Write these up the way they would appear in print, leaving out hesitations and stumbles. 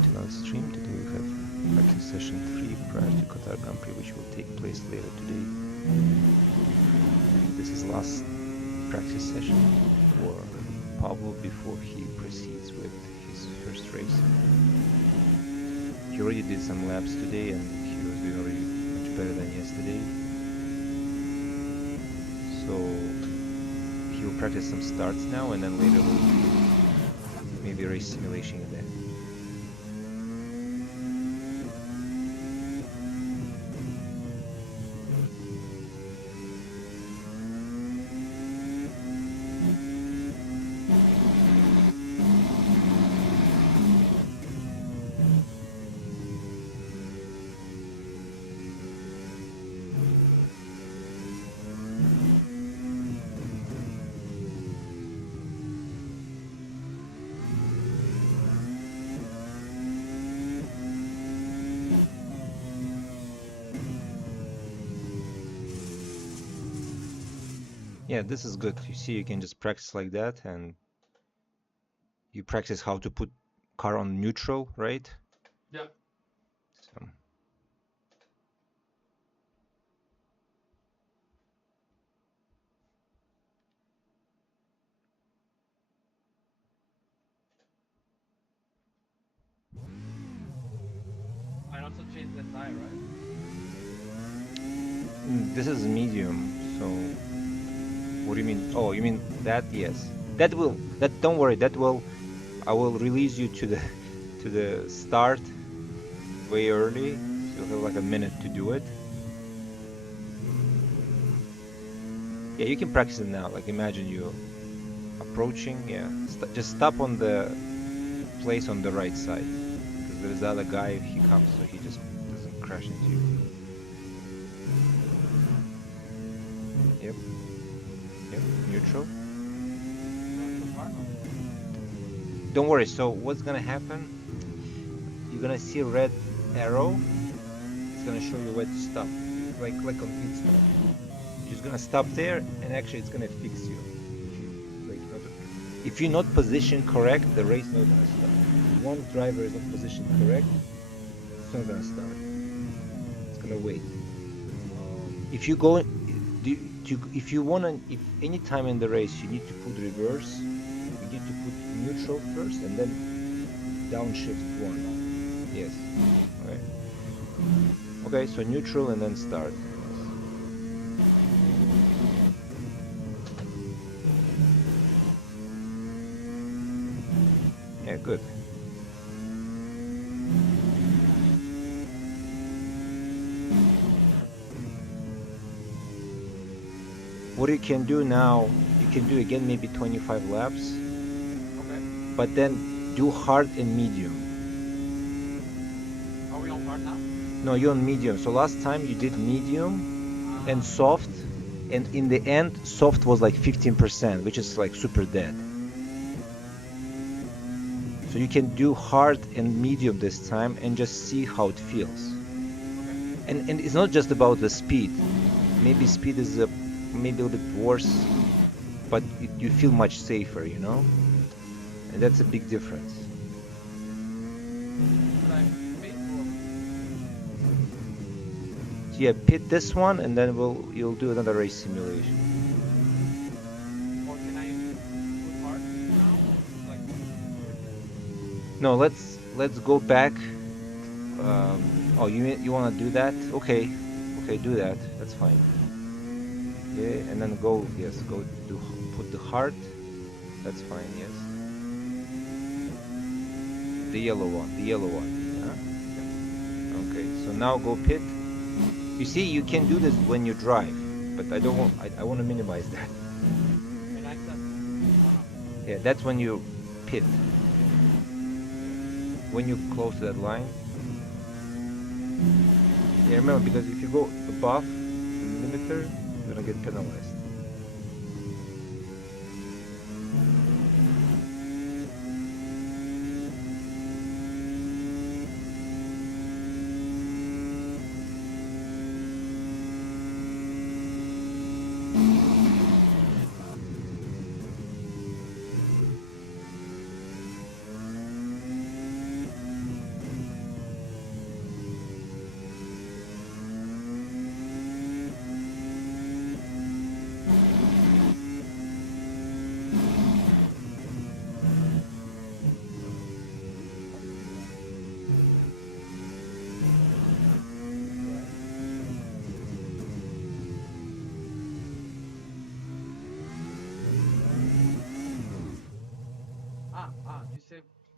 Tonight's stream. Today we have practice session 3 prior to Qatar Grand Prix, which will take place later today. This is last practice session for Pablo before he proceeds with his first race. He already did some laps today and he was doing already much better than yesterday. So he will practice some starts now and then later we'll do maybe race simulation in there. Yeah, this is good. You see, you can just practice like that, and you practice how to put car on neutral, right? Yeah. So. I also changed the tire, right? This is medium, so what do you mean? Oh, you mean that? Yes. That will, don't worry, that will, I will release you to the start way early. So you'll have like a minute to do it. Yeah, you can practice it now. Like imagine you approaching, yeah. Just stop on the place on the right side. Because there's the other guy, if he comes, so he just doesn't crash into you. Yep. Yep, neutral. Don't worry, so what's gonna happen? You're gonna see a red arrow. It's gonna show you where to stop. Like on pit stop. You're just gonna stop there and actually it's gonna fix you. If you're not positioned correct, the race is not gonna start. If one driver is not positioned correct, it's not gonna start. It's gonna wait. If you go, if you wanna, if any time in the race you need to put reverse, you need to put neutral first and then downshift one. Yes. Okay. Okay, so neutral and then start. Yeah, good. What you can do now, you can do again maybe 25 laps. Okay. But then do hard and medium. Are we on hard now? No, you're on medium. So last time you did medium and soft, and in the end, soft was like 15%, which is like super dead. So you can do hard and medium this time and just see how it feels. Okay. And it's not just about the speed. Maybe speed is maybe a little bit worse, but you feel much safer, you know? And that's a big difference. So yeah, pit this one and then you'll do another race simulation. Or can I put hard now? Like... No, let's go back. Oh, you want to do that? Okay, do that. That's fine. Yeah, and then go put the heart. That's fine. Yes. The yellow one. Yeah. Okay. So now go pit. You see, you can do this when you drive, but I don't want. I want to minimize that. Yeah, that's when you pit. When you close to that line. Yeah, remember, because if you go above the limiter, you're gonna get penalized.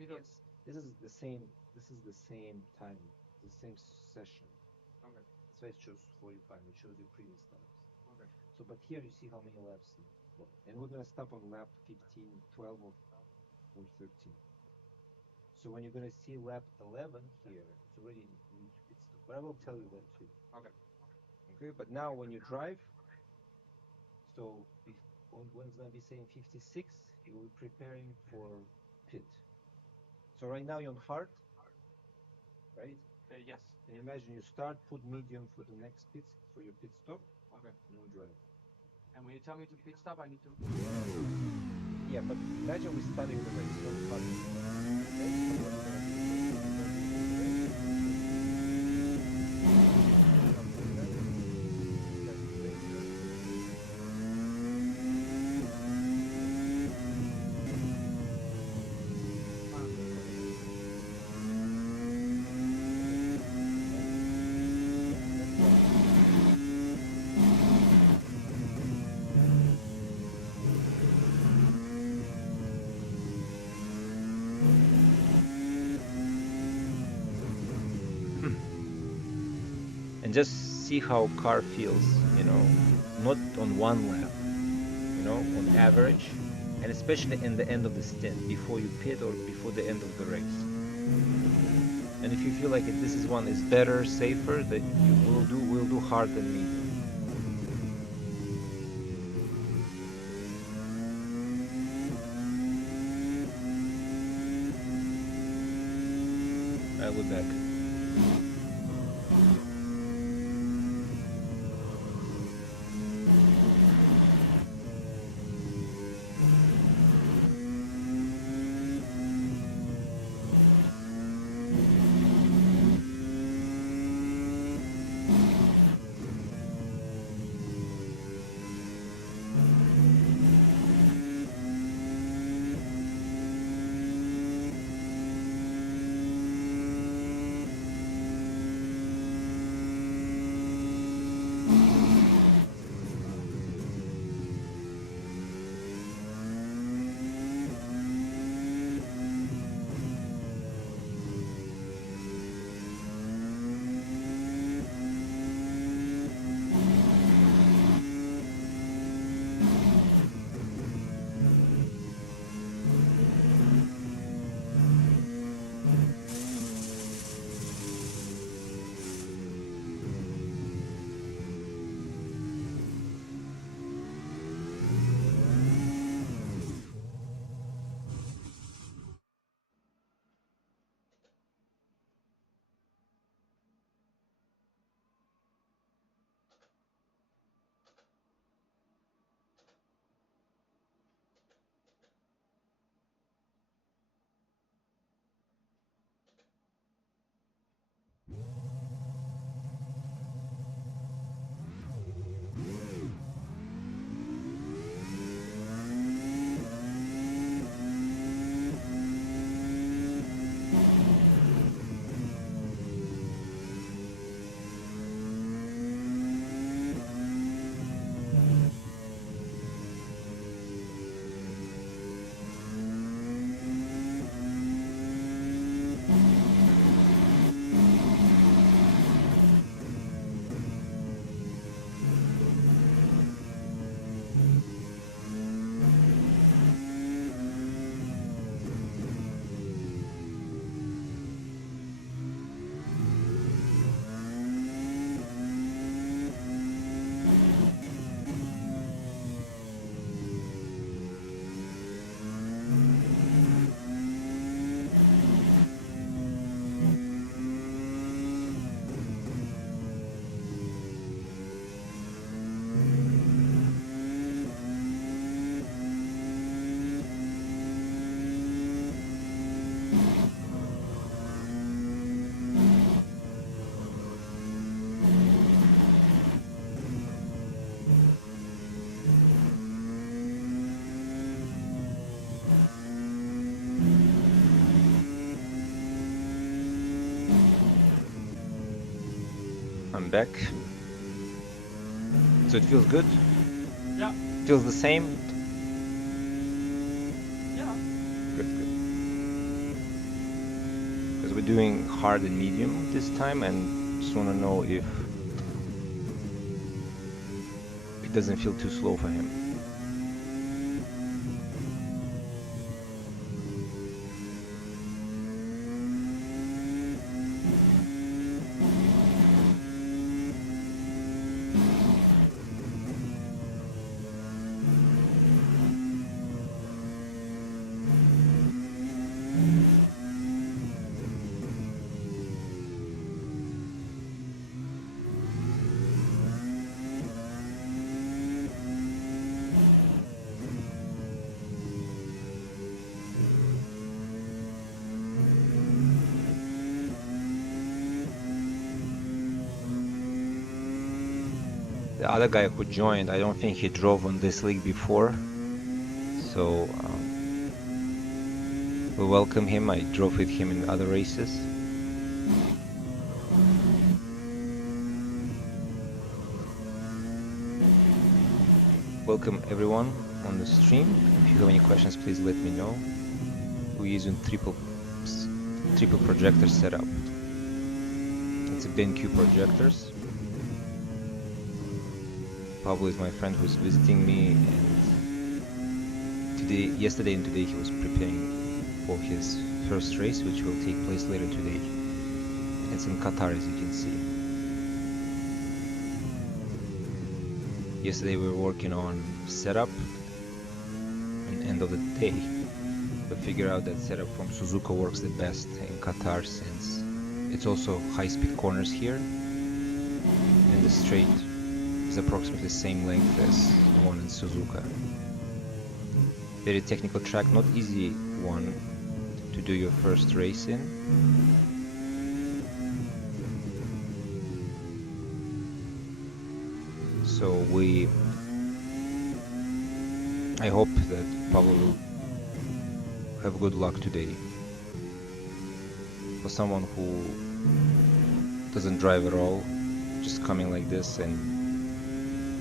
Peter. Yes, this is the same. This is the same time, the same session. Okay. That's why it shows 45. It shows you previous laps. Okay. So, but here you see how many laps. And we're gonna stop on lap 15, 12, or 13. So when you're gonna see lap 11 here, it's already reached pit stop. But I will tell you that too. Okay. Okay. But now when you drive, so when it's gonna be saying 56, you're preparing for pit. So right now you're on hard, right? Yes. And imagine you start, put medium for the next for your pit stop. Okay. And we drive. And when you tell me to pit stop, I need to. Yeah, but imagine we're starting the race. Don't start the race. Okay? So what we're gonna do is we're gonna begin the race. Something like that. Test the race. And just see how car feels, you know, not on one lap, you know, on average, and especially in the end of the stint, before you pit or before the end of the race. And if you feel like this is one is better, safer, that you will do hard and medium. I'll be back. I'm back. So it feels good? Yeah. Feels the same? Yeah. Good, good. doing hard and medium this time, and just want to know if it doesn't feel too slow for him. The other guy who joined, I don't think he drove on this league before, so we welcome him. I drove with him in other races. Welcome everyone on the stream. If you have any questions, please let me know. We're using triple projector setup. It's a BenQ projectors. Pablo is my friend who's visiting me, and yesterday and today he was preparing for his first race, which will take place later today. It's in Qatar, as you can see. Yesterday we were working on setup, and end of the day we figured out that setup from Suzuka works the best in Qatar, since it's also high-speed corners here, and the straight is approximately the same length as the one in Suzuka. Very technical track, not easy one to do your first race in. So I hope that Pablo will have good luck today. For someone who doesn't drive at all, just coming like this and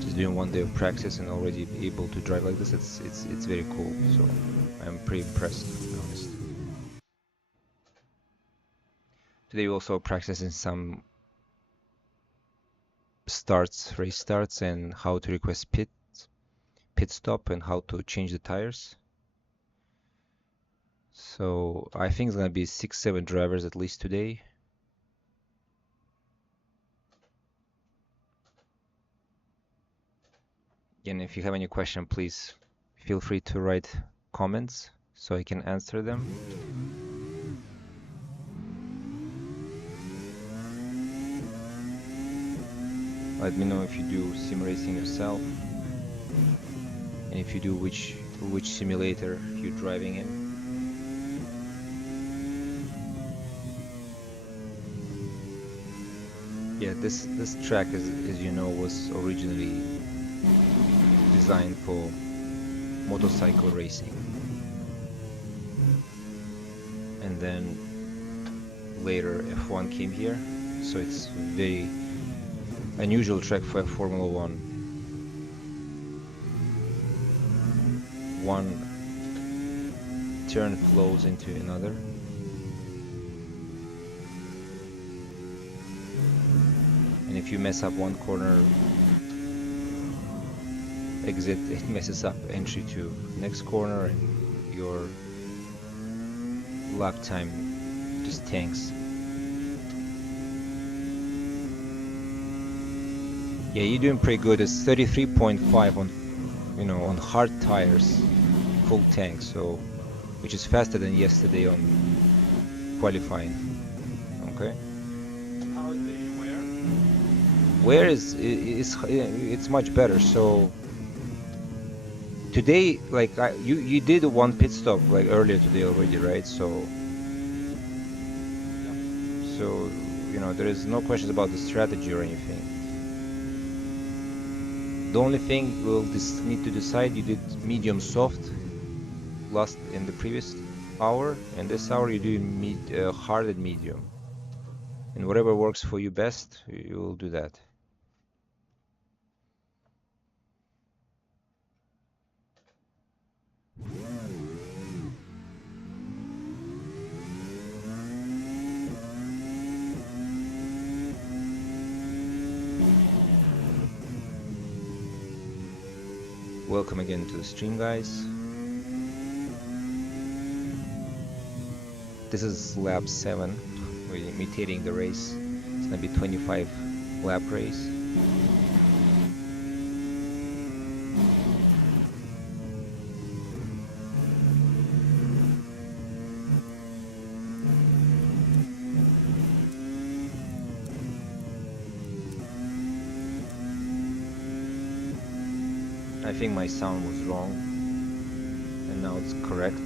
just doing one day of practice and already be able to drive like this, it's very cool. So I'm pretty impressed, to be honest. Today we also practicing some race starts, and how to request pit stop, and how to change the tires. So I think it's gonna be 6-7 drivers at least today. And if you have any question, please feel free to write comments so I can answer them. Let me know if you do sim racing yourself, and if you do, which simulator you're driving in. Yeah, this track, as you know, was originally designed for motorcycle racing, and then later F1 came here, so it's very unusual track for Formula 1. One turn flows into another. And if you mess up one corner exit, it messes up entry to next corner, and your lap time just tanks. Yeah, you're doing pretty good. It's 33.5 on, on hard tires, full tank, so which is faster than yesterday on qualifying. Okay. How is the wear? Wear it's much better. So today, like you did one pit stop like earlier today already, right? So there is no questions about the strategy or anything. The only thing we'll need to decide, you did medium soft in the previous hour, and this hour you do hard and medium, and whatever works for you best, you will do that. Welcome again to the stream, guys. This is lap 7. We're imitating the race. It's gonna be 25 lap race. I think my sound was wrong, and now it's correct.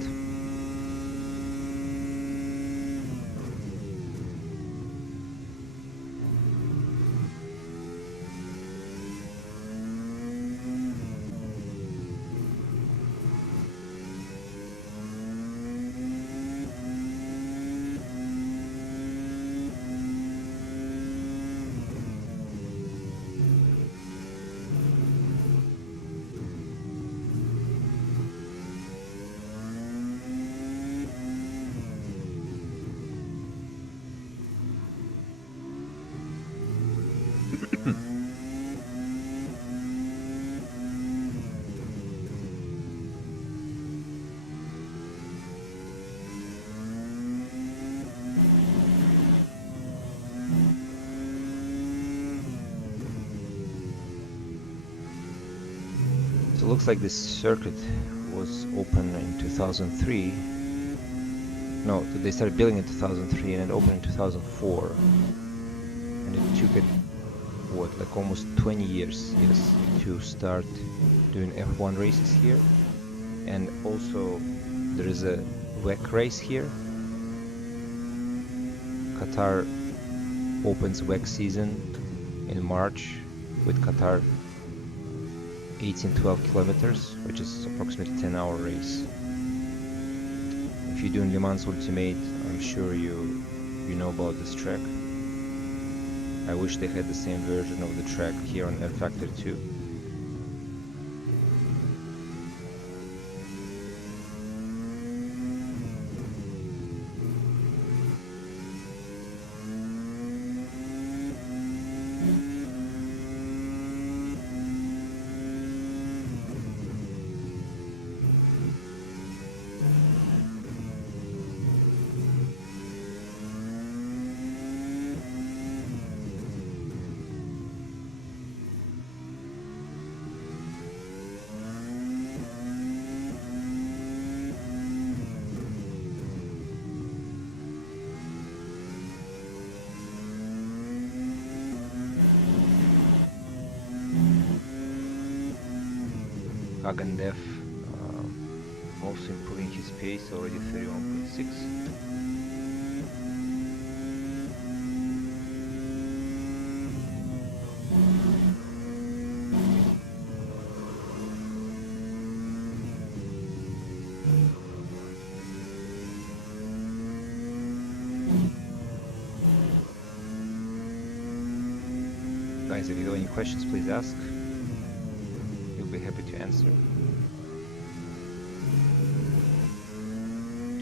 So it looks like this circuit was open in 2003. No, they started building in 2003 and it opened in 2004. And it took it, what, like almost 20 years, yes, to start doing F1 races here. And also there is a WEC race here. Qatar opens WEC season in March with Qatar 18-12 kilometers, which is approximately 10-hour race. If you're doing Le Mans Ultimate, I'm sure you know about this track. I wish they had the same version of the track here on rFactor 2. Def also improving his pace, already 31.6. Guys, if you have any questions, please ask. We'll be happy to answer.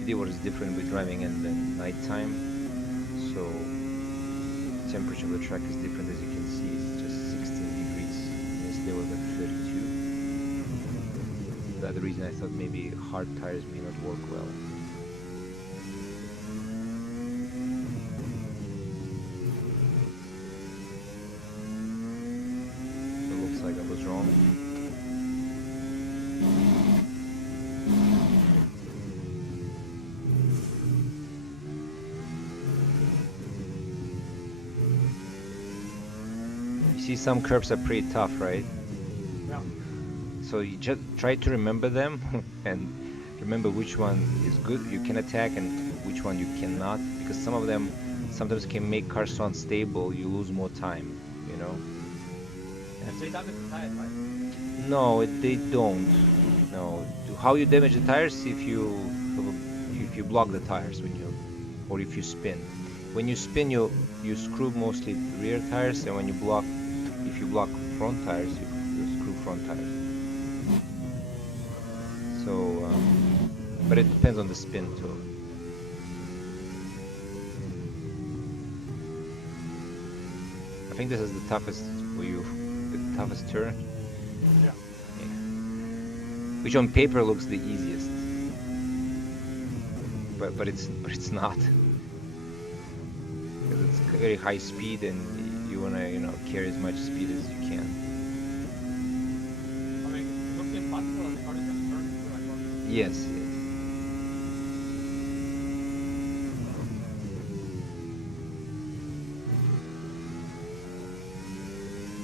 Today what is different with driving in the night time, so the temperature of the track is different. As you can see, it's just 16 degrees. Yesterday was at 32. The other reason I thought maybe hard tires may not work well. It looks like I was wrong. See, some curves are pretty tough, right? Yeah. So you just try to remember them and remember which one is good you can attack and which one you cannot, because some of them sometimes can make cars so unstable you lose more time, you know? And they damage the tires, right? No, they don't. No. How you damage the tires? If you block the tires when you, or if you spin. When you spin, you screw mostly rear tires, and when you block, if you block front tires, you screw front tires. So, but it depends on the spin too. I think this is the toughest for you, the toughest turn. Yeah. Yeah. which on paper looks the easiest, but it's not, because it's very high speed and you want to carry as much speed as you can. I mean, it looks impossible and the car is just turning to like one. Yes, yes.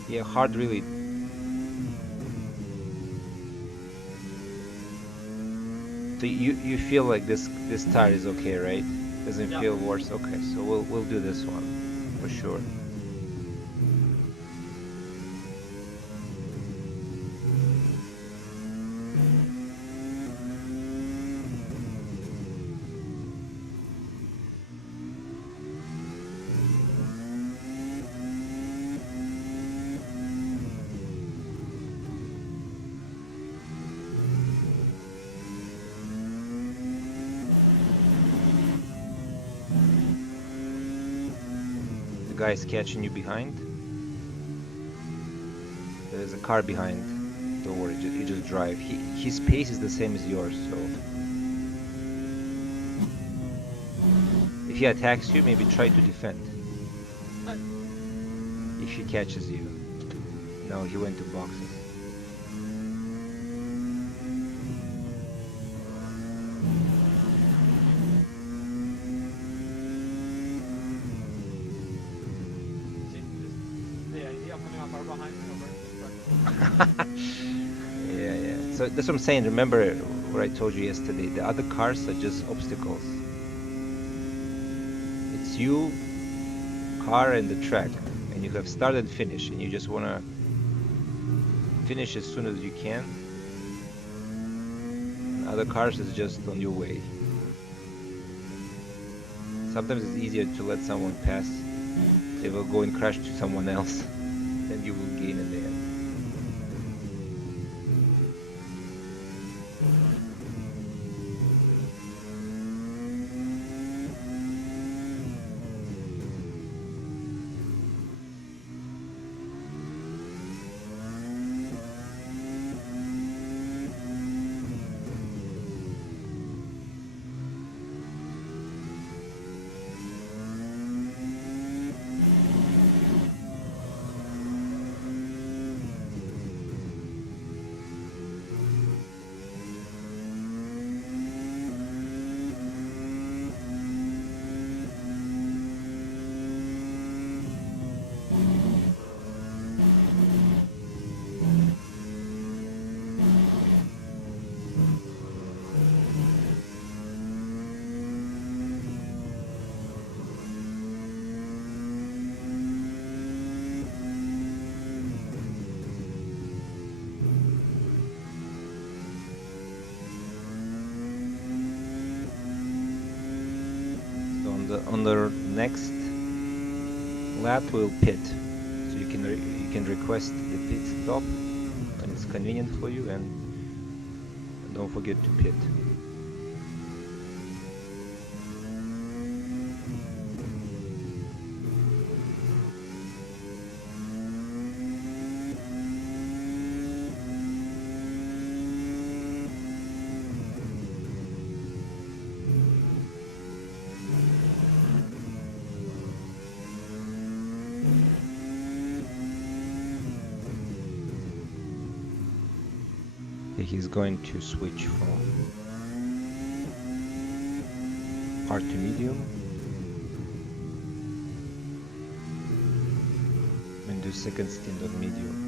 Yeah, hard really. So you feel like this tire is okay, right? Doesn't Yeah. feel worse. Okay, so we'll do this one for sure. The guy is catching you behind. There's a car behind. Don't worry, you just drive. His pace is the same as yours, so if he attacks you, maybe try to defend. If he catches you. No, he went to boxes. See, the idea of having a car behind me over this truck. Yeah. So that's what I'm saying. Remember what I told you yesterday. The other cars are just obstacles. It's you, car, and the track, and you have start and finish, and you just want to finish as soon as you can. And other cars is just on your way. Sometimes it's easier to let someone pass. They will go and crash to someone else, then you will gain in the end. On the next lap we'll pit, so you can request the pit stop when it's convenient for you, and don't forget to pit. He's going to switch from hard to medium and do second stint of medium.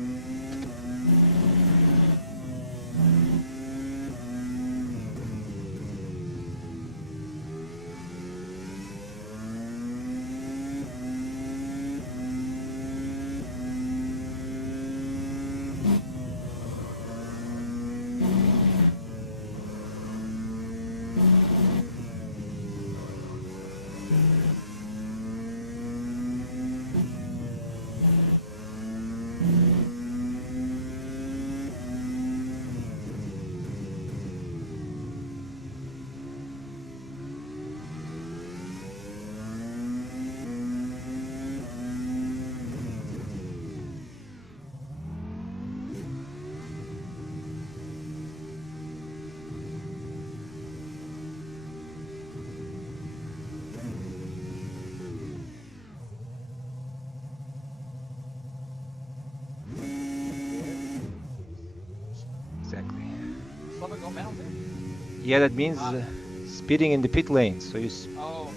Yeah, that means Ah, speeding in the pit lane. So oh,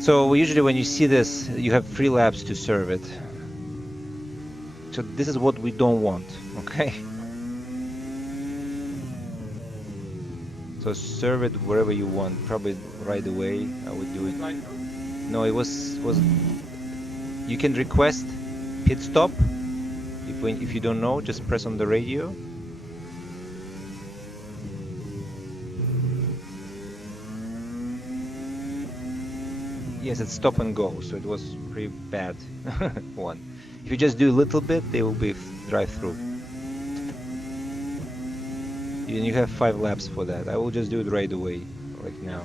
so usually when you see this, you have 3 laps to serve it. So this is what we don't want, okay? So serve it wherever you want, probably right away. I would do it. right through. No, it was you can request pit stop. If you don't know, just press on the radio. Yes, it's stop and go, so it was pretty bad one. If you just do a little bit, they will be drive through. And you have 5 laps for that. I will just do it right away, like now.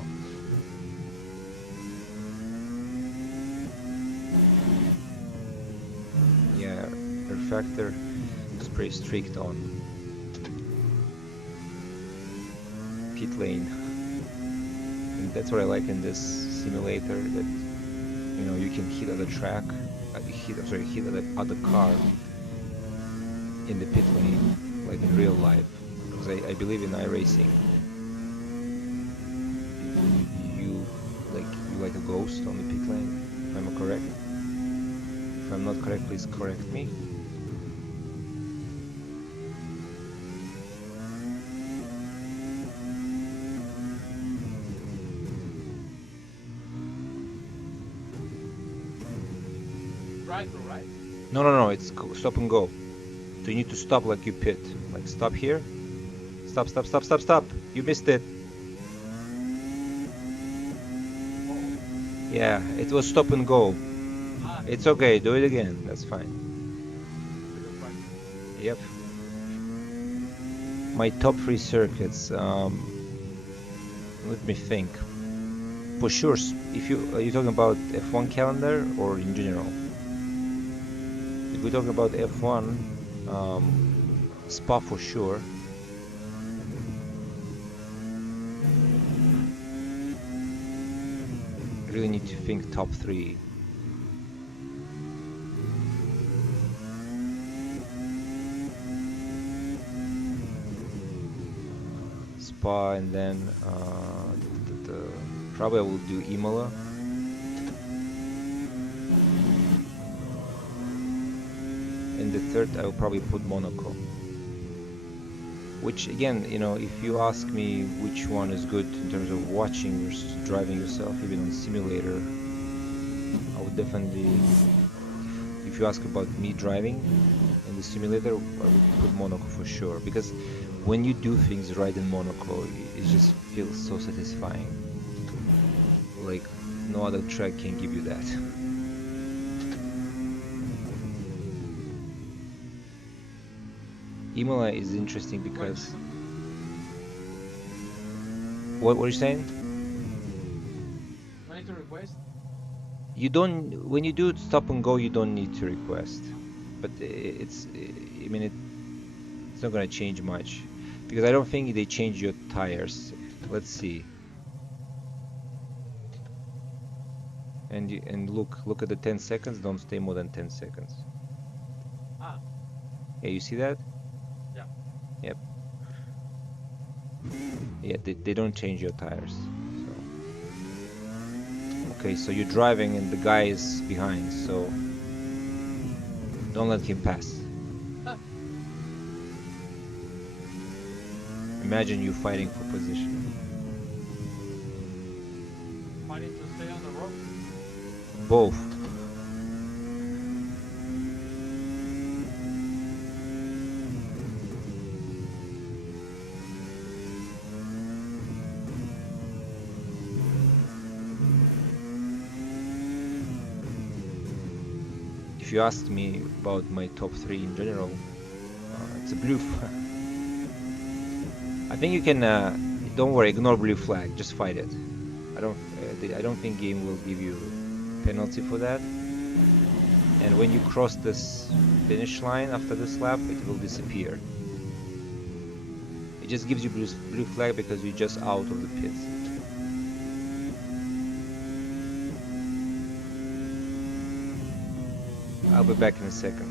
Yeah, rFactor is pretty strict on pit lane. And that's what I like in this simulator, that you know you can hit other track, hit other car in the pit lane, like in real life. Because I believe in iRacing, you like a ghost on the pit lane. If I'm correct. If I'm not correct, please correct me. Right through, right? No, it's stop and go. So you need to stop like you pit. Like stop here. Stop. You missed it. Oh, Yeah, it was stop and go. ah, It's okay, do it again. That's fine. right. Yep. My top 3 circuits. Let me think. For sure, if are you talking about F1 calendar or in general? If we're talking about F1, Spa for sure. Really need to think top 3. Spa, and then probably I will do Imola. And the third I will probably put Monaco. Which again, you know, if you ask me which one is good in terms of watching versus driving yourself, even on simulator, I would definitely, if you ask about me driving in the simulator, I would put Monaco for sure. Because when you do things right in Monaco, it just feels so satisfying. Like no other track can give you that. Imola is interesting because what were you saying? I need to request. You don't, when you do stop and go, you don't need to request. But it's, I mean, it's not gonna change much because I don't think they change your tires. Let's see. And look at the 10 seconds. Don't stay more than 10 seconds. Ah, Yeah, you see that? yeah. Yep. Yeah, they don't change your tires. So. Okay, so you're driving and the guy is behind, so don't let him pass. Imagine you fighting for position. Fighting to stay on the road. Both. If you asked me about my top 3 in general, it's a blue I think you can, don't worry, ignore blue flag, just fight it. I don't think game will give you penalty for that. And when you cross this finish line after this lap, it will disappear. It just gives you blue flag because you're just out of the pits. I'll be back in a second.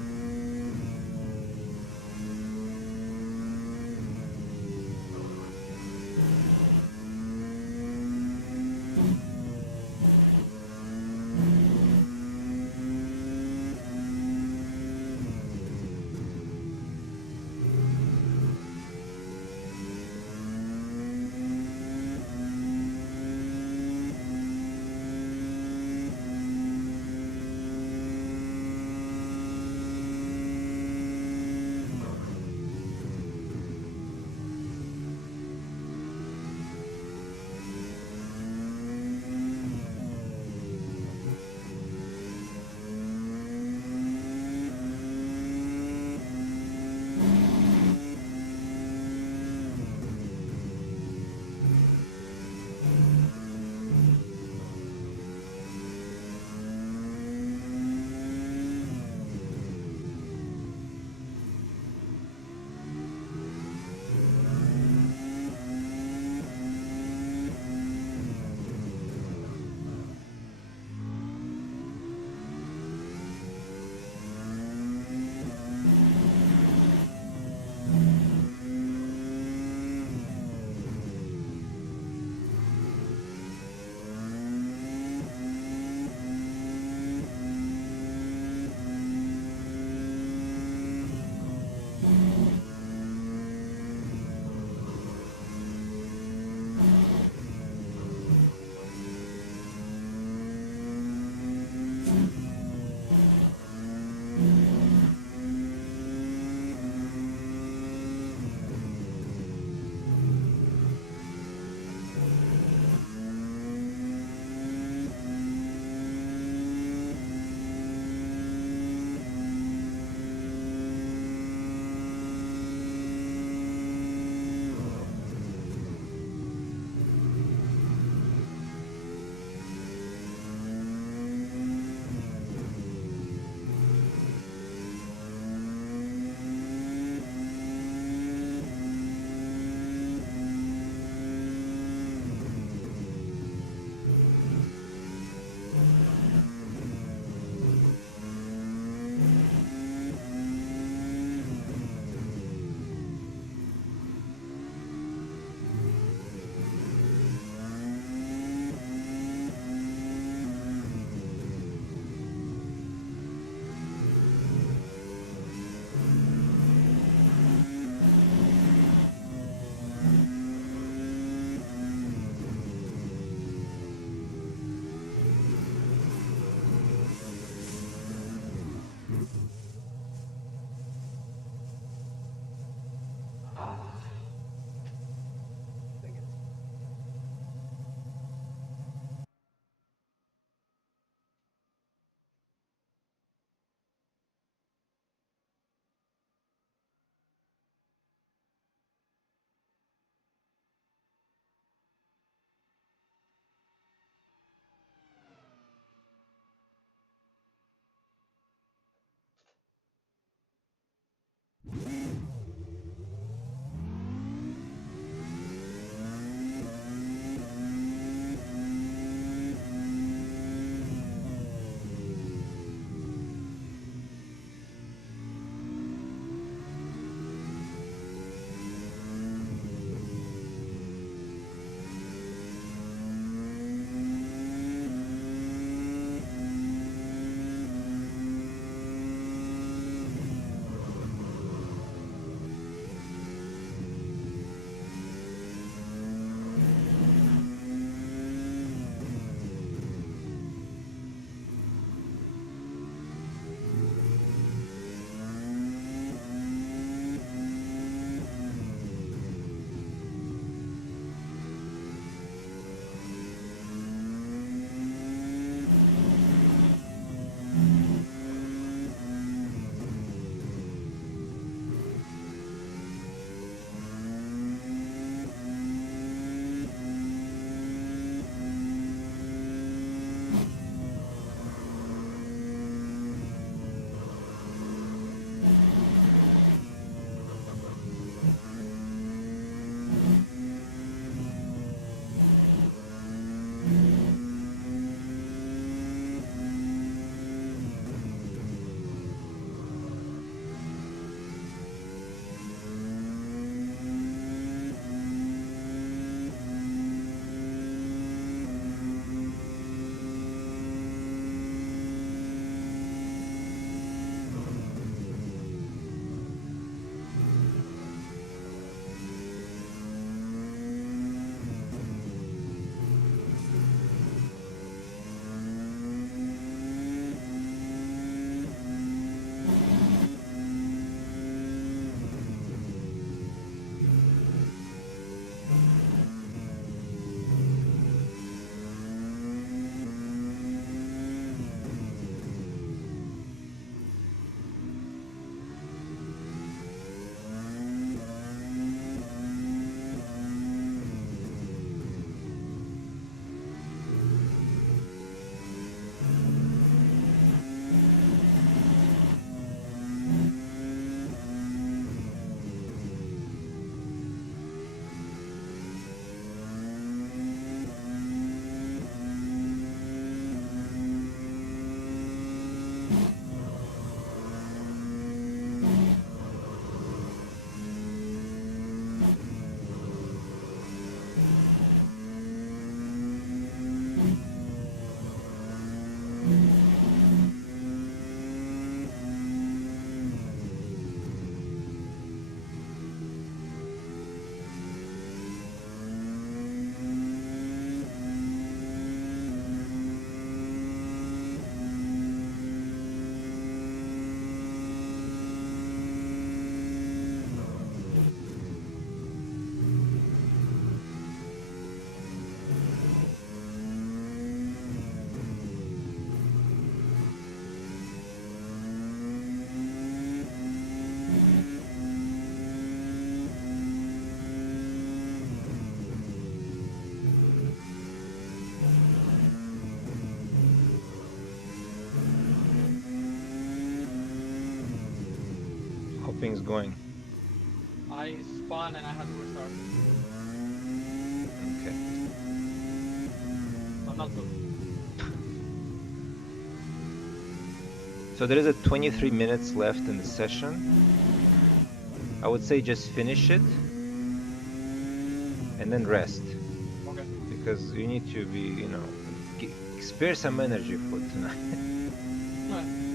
things going? I spun and I had to restart. Okay. So not good. So there is a 23 minutes left in the session. I would say just finish it and then rest, Okay. because you need to be, you know, spare some energy for tonight.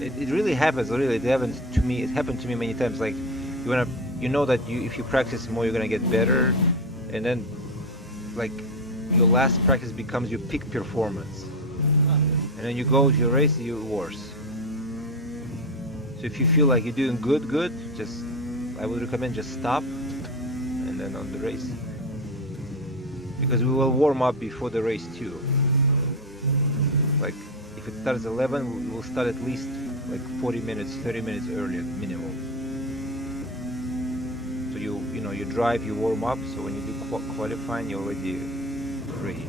It really happens. Really, it happens to me. It happened to me many times. Like you know that if you practice more, you're gonna get better, and then like your last practice becomes your peak performance, and then you go to your race, you're worse. So if you feel like you're doing good, just I would recommend just stop, and then on the race, because we will warm up before the race too. Like if it starts 11, we will start at least like 40 minutes, 30 minutes earlier minimum. So you know you drive, you warm up. So when you do qualifying, you're already ready.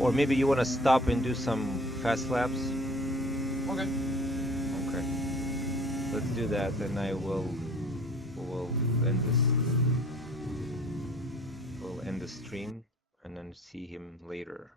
Or maybe you want to stop and do some fast laps. Okay. Okay. Let's do that, and we'll end this. We'll end the stream and then see him later.